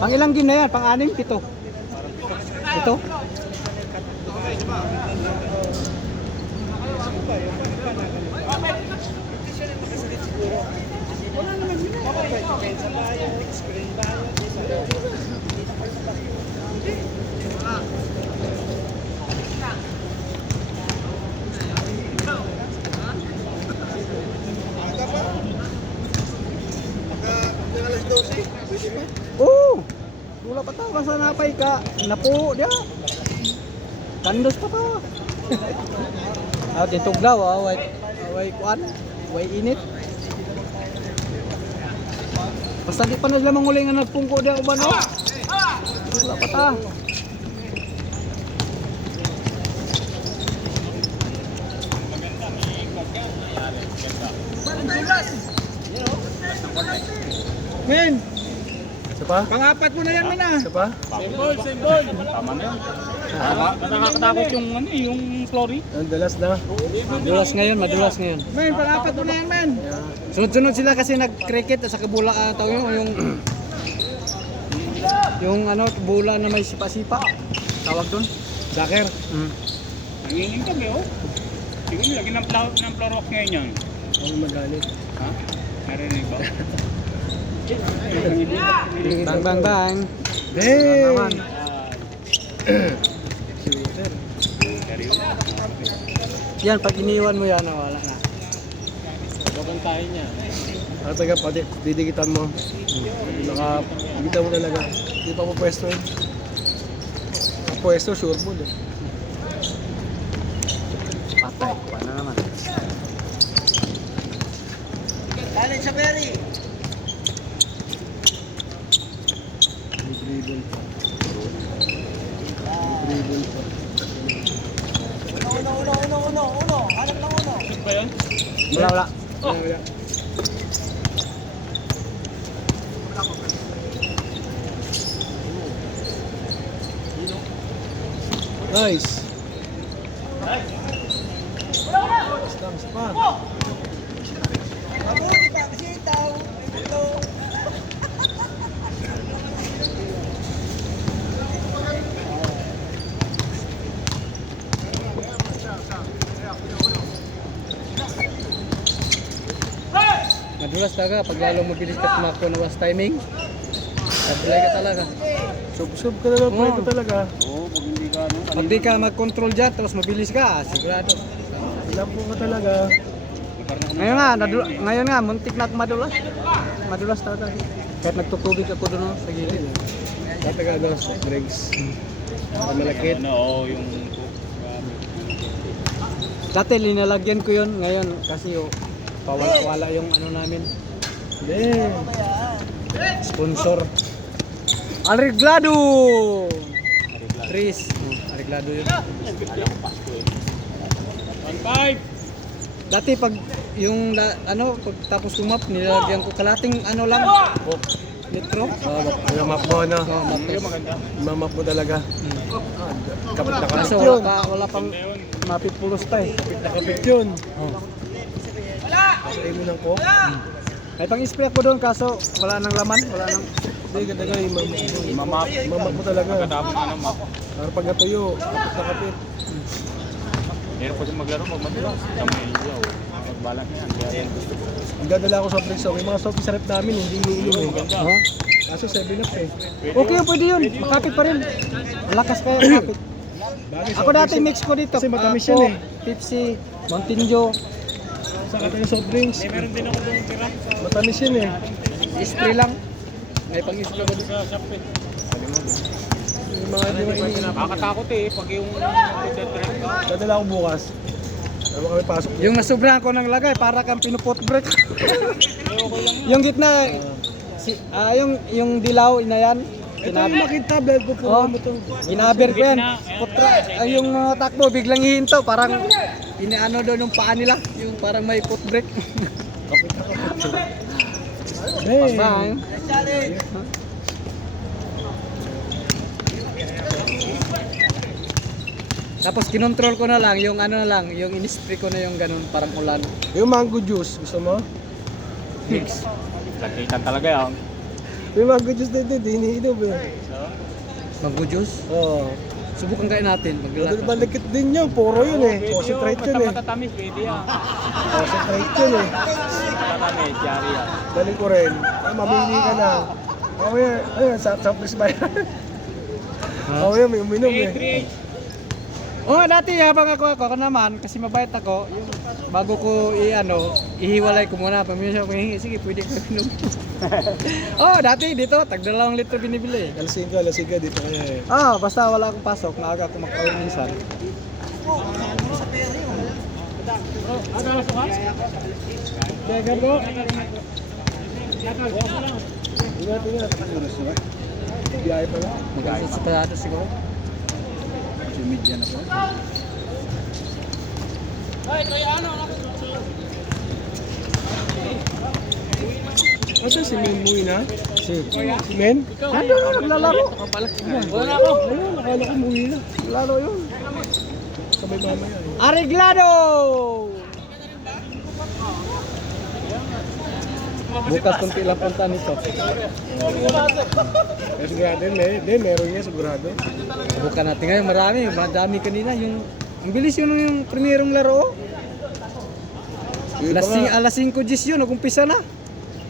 Pang ilang game na yan? Pang 6? 7? Ito? Oh! Wala pa tao sa napay ka. Napo dia. Kandos pa pa. Ah, tintuglaw way kuan, way init. Basta di pa na sila manguling nga nagpungko dia uban oh. Wala pa ta. Men. Siapa? Pang-apat mo na yan, men ah. Siapa? Symbol. Tama na yan. Nakakatakot yung ano yung Flory. Ang dalas na. Madulas ngayon. Men, pang-apat mo na yan, men. Sunod-sunod sila kasi nag-cricket sa kabula yung ano, bula na may sipa-sipa. Tawag doon. Soccer. Nanginginig kami oh. Siguro lagi ng Florok ngayon yan. Ang magalit. Ha? Narinig ba? Bang. Damn! Yan, pag iniwan mo yan, wala na. Babantahin niya. Ano taga pati, didikitan mo. Nakakita mo talaga. Hindi pa mo pwesto eh. Pwesto, sure mo eh. Patay, paano naman? Talent sa Perry. Dribble pa. Uno. Hanap ng uno. Shoot ba yun? Wala. Wala. Nice. Stams pa. Mabuti pa kasi itaw. Ito. Madulas talaga pag lalo mabilis ka tumakbo na was timing. Sablay ka talaga. Sub ka na lang, Oo. ka talaga. Oo, pag hindi ka ano. Pag di ka mag-control dyan, tapos mabilis ka, sigurado. Lampo ka talaga. Ngayon nga, muntik na ako madulas. Madulas talaga. Kahit nagtutubig ako doon sa gilid. Tataga dos, drinks. Malakit. Ano, oo, yung Dati linalagyan ko yun, ngayon kasi pawala-wala yung ano namin. Damn. Sponsor. Arreglado! Tris. Arreglado yun. 1-5. Dati pag yung pag tapos lumap, nilalagyan ko kalating ano lang. Litro. Yung map mo na. Map Yung maganda. Mamap mo talaga. Kapit na Kaso kapit yun. wala pang mapipulos pa eh. Kapit na kapit yun. Oh. Kasain mo ng coke. May pang-spray ako doon kaso wala nang laman, wala nang Hindi, ganda yung Mamap. mamap mo talaga. Pagkatapos ano, map. Para pag natuyo, kapit na kapit. Meron po siyang maglaro, pag matulas. Tama yung ilaw. Magbalang yan. Kaya gusto ko. Ang dadala ako soft drinks. May mga soft drinks sa rep namin, hindi iniinom eh. Maganda. Oh. Kaso 7 up eh. Okay yun, pwede yun. Makapit pa rin. Malakas kaya makapit. Bagay, Ako soft dati drinks. mix ko dito. Kasi matamis Coke, yan eh. Pepsi, Mountain Dew. Saka tayo soft drinks. Meron din ako doon tira. Matamis yun eh. Spray lang. May pang-spray ko Sa shop eh. Yung mga hindi mo iniinom. Nakakatakot eh. Pag yung nagdadrive ka. Dadala ako bukas. Tama kami pasok. Yung nasubrahan ko ng lagay, para kang pinupot break. Yung gitna, yung dilaw, ina yan. Ito yung makita, blood po Oh, mo ito. ginaber ko yan. Putra, yung takbo, biglang hihinto. Parang, iniano doon yung paa nila. Yung parang may foot brake. Hey. Bang. Challenge. Tapos kinontrol ko na lang yung ano na lang, yung in-spray ko na yung ganun parang ulan. Yung mango juice, gusto mo? Mix. Lakitan talaga yan. Yung mango juice dito, di iniinom eh. Mango juice. Oo. Subukan kayo natin. Maglalakad. Malikit din yun, puro yun eh. Concentrate yun eh. Matatamis, pwede yan. Concentrate yun eh. Matatamis, yari yan. Galing ko rin. Mamili ka na. Ayun, sa please ba yan? Mamaya may uminom eh. Oh, dati habang ako naman kasi mabait ako, yung bago ko ihiwalay ko muna, pamilya ko hingi, sige, pwede ko inom. Oh, dati dito tag 2 litro binibili. Alas 5 dito kaya eh. Ah, basta wala akong pasok, maaga ako makauwi minsan. Sa Perry. Kaya ko. Ingat. Biyahe pa lang. Maganda sa tayo siguro. Media na po. Asa si Men Muy na? Si Men? Nandun, naglalaro. Wala ako. Ayun, nakala ko Muy na. Naglalaro yun. Sabay mamaya eh. Arreglado! Bukas kung tila punta nito. Eh, sigurado meron niya sigurado. Bukan natin ngayon, madami kanina. Ang bilis yung primerong laro. Yung iba nga, Alas 5:10 yun, nag-umpisa na.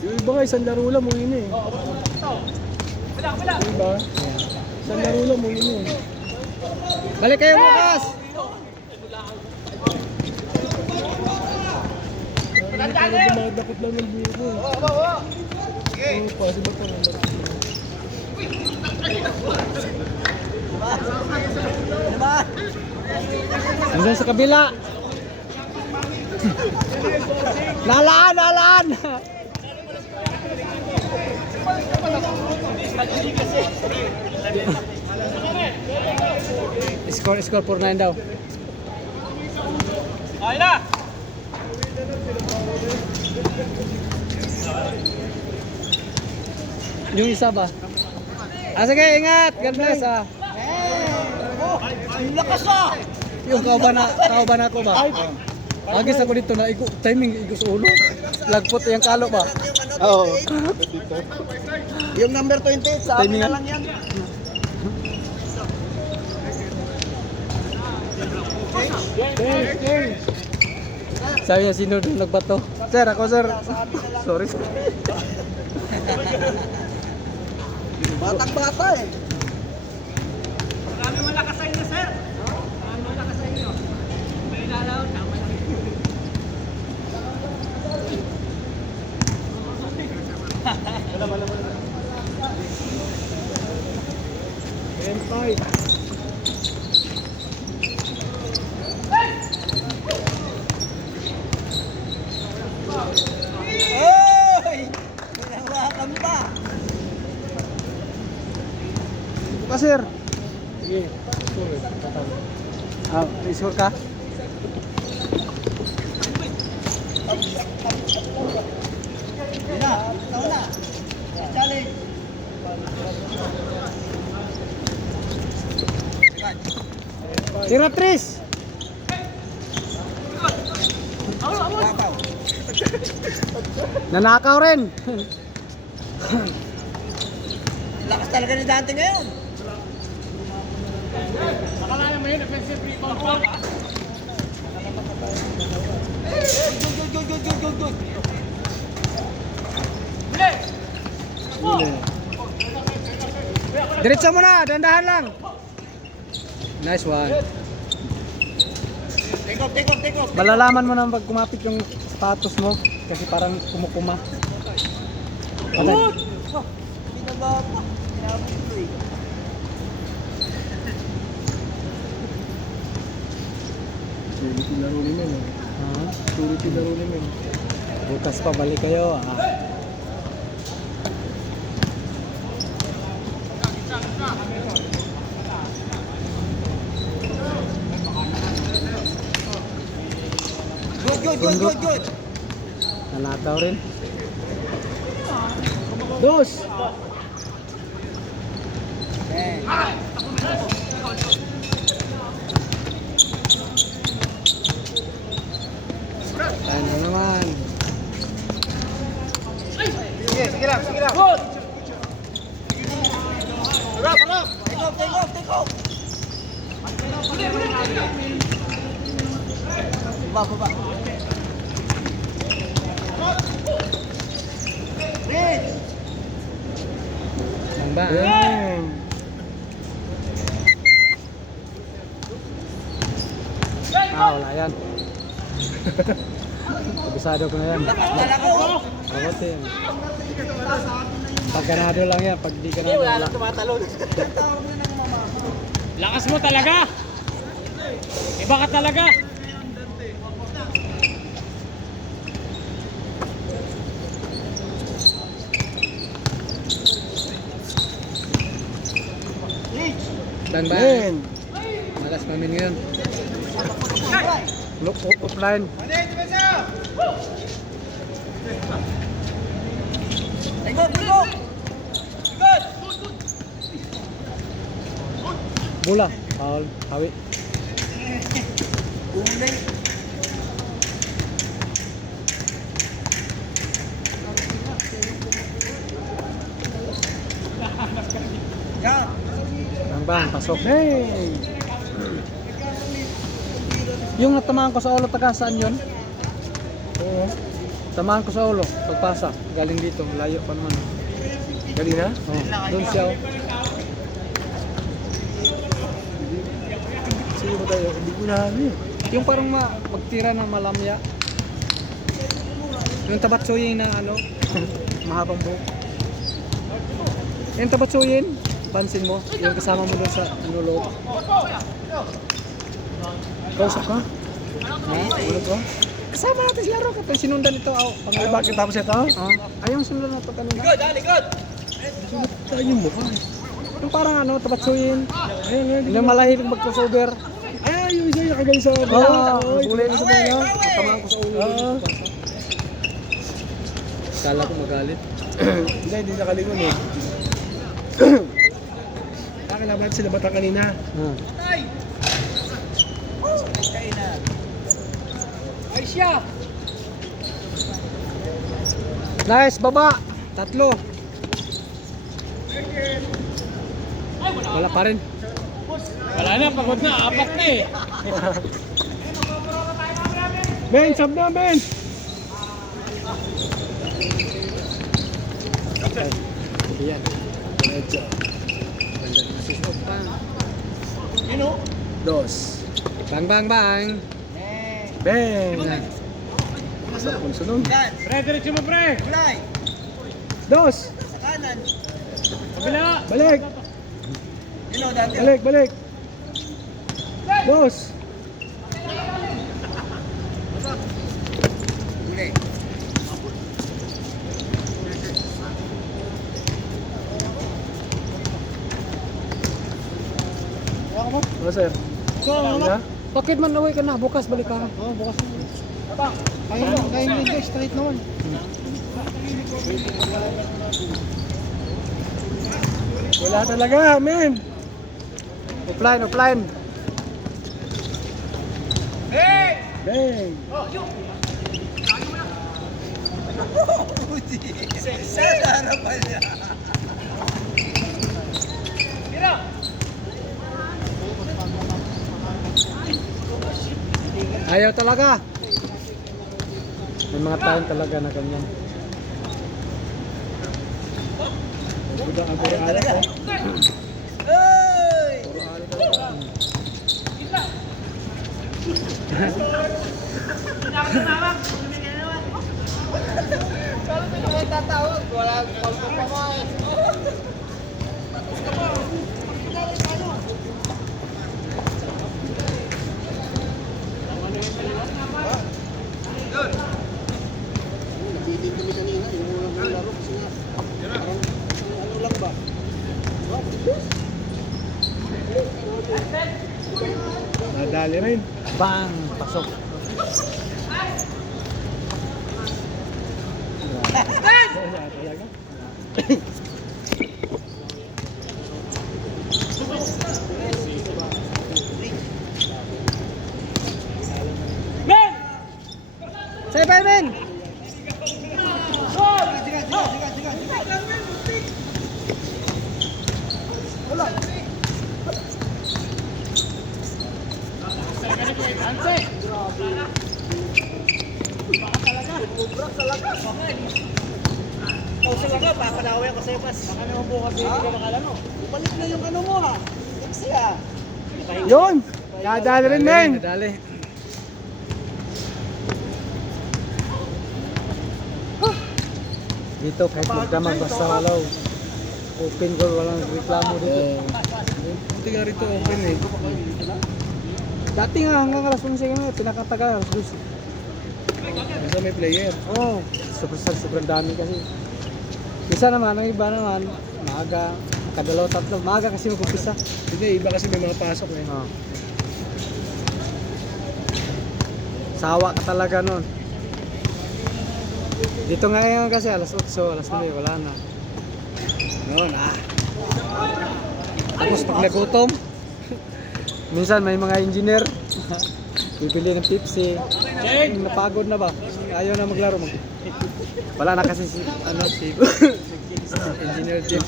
yung iba nga isang laro lang Muy na eh. Yung iba, isang laro lang Muy na eh. Balik kayo bukas! Parang dumadakot lang ng buko eh. Oo, possible pa naman. Nandun sa kabila. Nalaan! Score 4-9 daw. Yung isa ba? Sige, ingat! God bless ah. Ang lakas ah! Yung kauban ako ba? Agis ako dito na timing igos ulo. Lagpot yung kalo ba? Oo. Yung number 28, sa amin Timing na lang yan. Sabi niya sino doon nagbato? Sir, ako sir. Sorry. Batang-bata eh. Oy! Hinawakan pa. Pa sir. Sige. Score ka? Yun na, ikaw na. Challenge. Tira Tris. Wapaw. Nanakaw rin. Lakas talaga ni Dante ngayon. Good. Diretso mo na, dandahan lang. Nice one. Take off. Malalaman mo na pag kumapit yung sapatos mo kasi parang kumukuma. Good! Pinaba pa. Pinabot ko eh. Sulit yung laro ni Men. Sulit yung laro ni Men. Bukas pa balik kayo. Good. Nanakaw rin. Dos! Okay. Baba. Red! Bang bang. Bang! Wala yan. Kabisado ko na yan. Wala ko. Bakit yan? Pag ganado lang yan, pag di ganado wala. tumatalon. Lakas mo talaga! Iba ka talaga! Bang bang. Ben! Malas mamin ngayon. Look, offline. Ikot! Bola. Foul. Hawi. Ulay. Yan. Bang bang. Pasok. Bang! Yung natamaan ko sa ulo, taga saan yun? Oo. Tamaan ko sa ulo. Pagpasa. Galing dito. Layo pa naman. Kanina? Oh, doon siya. Oh. Sino ba tayo? Hindi ko namin. Yung parang magtira ng malamya. Yung tabatsuyin na ano, mahabang buhok. Yung tabatsuyin, pansin mo, yung kasama mo doon sa ano loob. Kausap ka? Ha? Ulo ko? Kasama natin sila ro, kapag sinundan ito. Ay, Pangalawa. bakit tapos ito? Ayong sinundan na ito kanina. Likod! Saan yung mukha? Yung parang ano, tabatsuyin. Ayun, ayun. Yung malahilig mag-crossover. Ay, yung isa yung kagaling sa... Oo, kulay sa mga. Tamaan ko sa ulo. Ah. Kala ko magalit. Hindi nakalingon eh. Nakalaban sila bata kanina. Ay siya! Nice, baba. Tatlo. Wala pa rin. Wala na, pagod na. Apat na eh. Ben, sab na, Ben! Yan. Medyo. Susok pa. Dos. Bang bang bang. Ben! Yan. Sa sunod. Yan! Pre, diretso mo pre. Ulay! Dos! Sa kanan! Kabila. Balik! Dati. Balik! Dos! Ulay. Ano sir? Ano? Bakit man away ka na? Bukas balik ka. Oo, bukas na. Kain guys, straight naman. Wala talaga, men! Offline. Bang! Sa harapan niya. Ayaw talaga. May mga taon talaga na ganyan. Budak ang pura-ala ko. Hey! Nadali rin. Bang! Pasok. Wala talaga. Say bye, Ben! Ikaw sila nga, papanawin ko sa'yo, Pas. Baka naman po kasi hindi ka makalano. Balik na yung ano mo, ha? Sexy, ha? Yun! Nadali rin, men! Nadali. Dito kahit magdamag basta walaw. Open goal, walang reklamo dito. Buti nga rito, open eh. Dati nga hanggang alas 11 kami, pinakatagal alas 12. Basta may player. Oo, sobrang dami kasi. Isa naman, ang iba naman, maaga, kadalaw tatlo, maaga kasi mag-upisa. Hindi, iba kasi may mga pasok eh. Oh. Sawa ka talaga nun. Dito nga ngayon kasi alas 8, alas 9, wala na. Noon, Tapos pag nagutom, minsan may mga engineer, bibili ng Pepsi. Napagod na ba? Ayaw na maglaro. Wala na kasi si engineer Jim.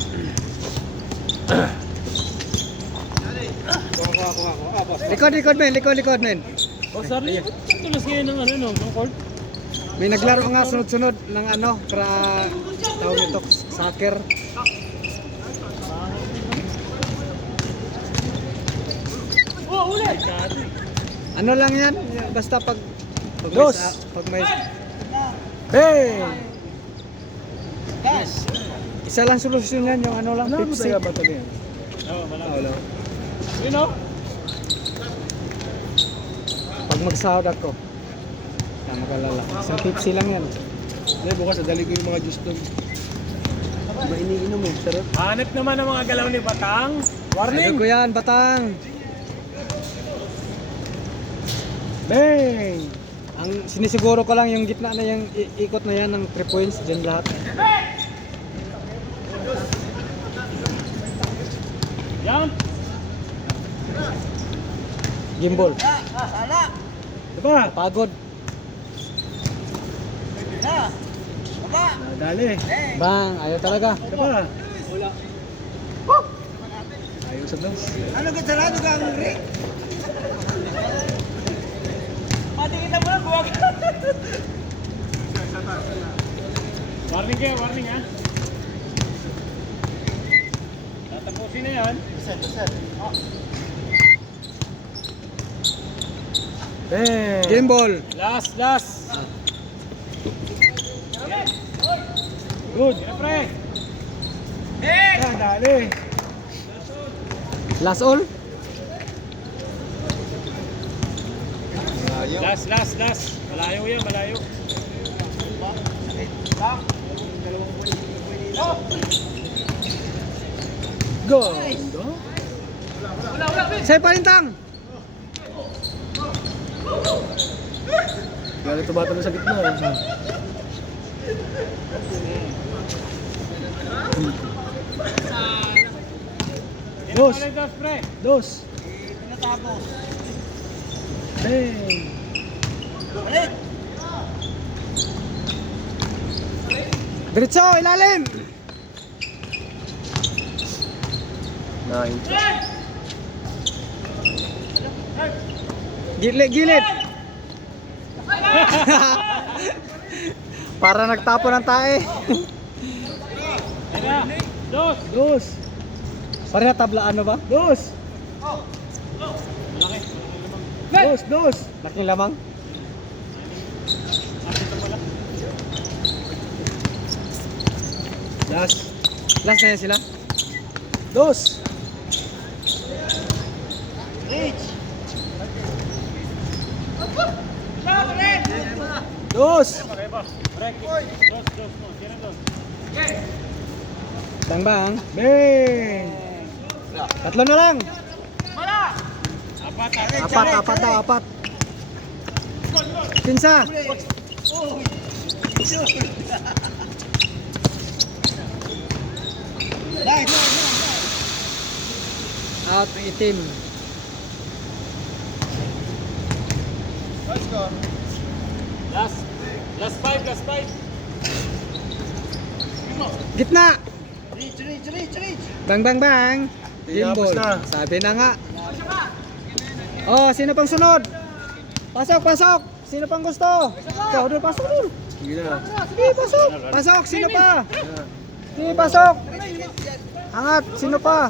Likod men. Oh, sorry. Tulos kayo ng ano, ng court. May naglaro nga sunod-sunod ng ano, para tawag ito, soccer. Oh, ulit! Ano lang yan, basta pag Dos. pag may Hey! Gas! isa lang solusyon yan, yung ano lang, Alam mo Pepsi. tayo ba ito yan? Oo, malaki. Wala. You know? Pag magsahod ako, tama ka lala. Isang Pepsi lang yan. Hindi, bukas nadali ko yung mga juice doon. Ba iniinom eh, sarap. Hanip naman ang mga galaw ni Batang. Warning ko yan, Batang. Bang! Ang sinisiguro ko lang yung gitna na yung ikot na yan ng 3 points, dyan lahat. Yan. Gimbal. Sala! Diba? Pagod. Na! Baba! Nadali. Bang, ayaw talaga. Diba? Ayaw sa dos. Ano ka sarado ka ang ring? Pati kita mo lang, buwag. Warning kayo, warning ha. Tatapusin na yan. Bang! Gimbal. Last, last. Good. Sino pre? Nadali. Last all. Last, last, last. Malayo yan, malayo. Go! Say palintang. Galit ito bata na sa gitna eh. Dos. Sino dos, pre? Dos. Pinatapos. Bang! Balik! Diretso, ilalim. Nine. Gilid. Para nagtapo ng tae. Ayan na. Dos. Dos. Pareha tabla ano ba? Dos. Malaki. Dos. Dos. Laking lamang. Last. Last na yan sila. Dos. Reach! Dos. Okay ba? Break. Dos, dos mo. Sino dos? Bang bang. Bang! Tatlo na lang. Apat, Apat daw, apat. Pinsa. Nice! Out ang itim. Last. Last five, last five. Gitna. Reach, reach, reach, reach! Bang bang bang. Tinapos Gimbal. na. Sabi na nga. Oh, sino pang sunod? Pasok, pasok. Sino pang gusto? Ikaw, doon, pasok doon. Sige na. Sige, pasok. Pasok, sino pa? Sige na. Sige, pasok. Angat, sino pa?